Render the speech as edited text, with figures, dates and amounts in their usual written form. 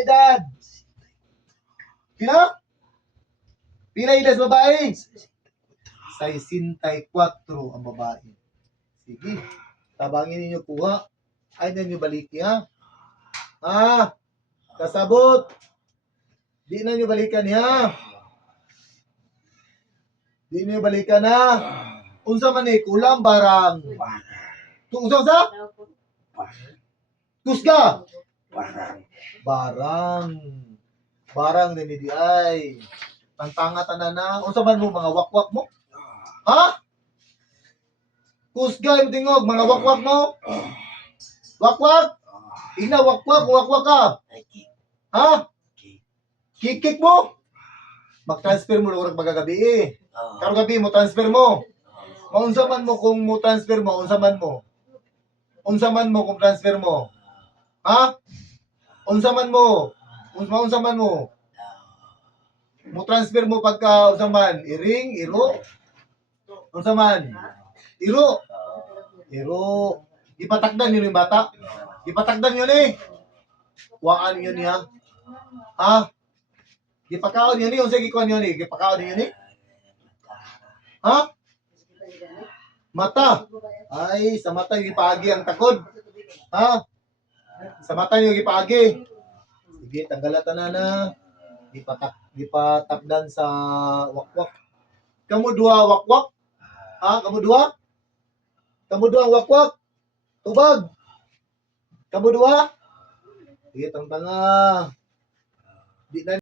edad? Pila? Pila edad sa babae? 64 ang babae. Sige. Tabangin ninyo kuha. Ay na nyo baliki ha. Ah, kasabot. Di na nyo balikan ha. Di nyo balikan ha. Unsa man eh, kulang barang. Unsa? Kusga. Barang din di ay. Tantanga tanan na. Unsa man mo mga wakwak mo? Ha? Kusga yung tingog, mga wakwak mo? Wakwak? Ina wakwak ka. Ha? Kikik mo? Mag-transfer mo lurag magagabi eh. Karong gabi mo transfer mo. Maunsa man mo kung mo transfer mo, unsa man mo? Unsa man mo kung transfer mo? Ha? Unsa man mo? Unsa man mo? Mo transfer mo pagka unsa man? Iring, iro? Unsa man? Iro. Ipatakdan yun yung bata. Ipatakdan yun eh. Kuhaan yun niya. Ha? Ipakaon yun eh. Unsa gikuan yun eh. Ipakaon yun eh. Ha? Mata. Ay, sa mata yung ipagi ang takod. Ha? Sa mata yung ipagi. Sige, tanggalatan na. Ipatakdan sa wakwak. Kamu dua wakwak? Ha? Kamu dua? Kamu dua wakwak? Tubag. Kamu dua? Sige, tanga. Di na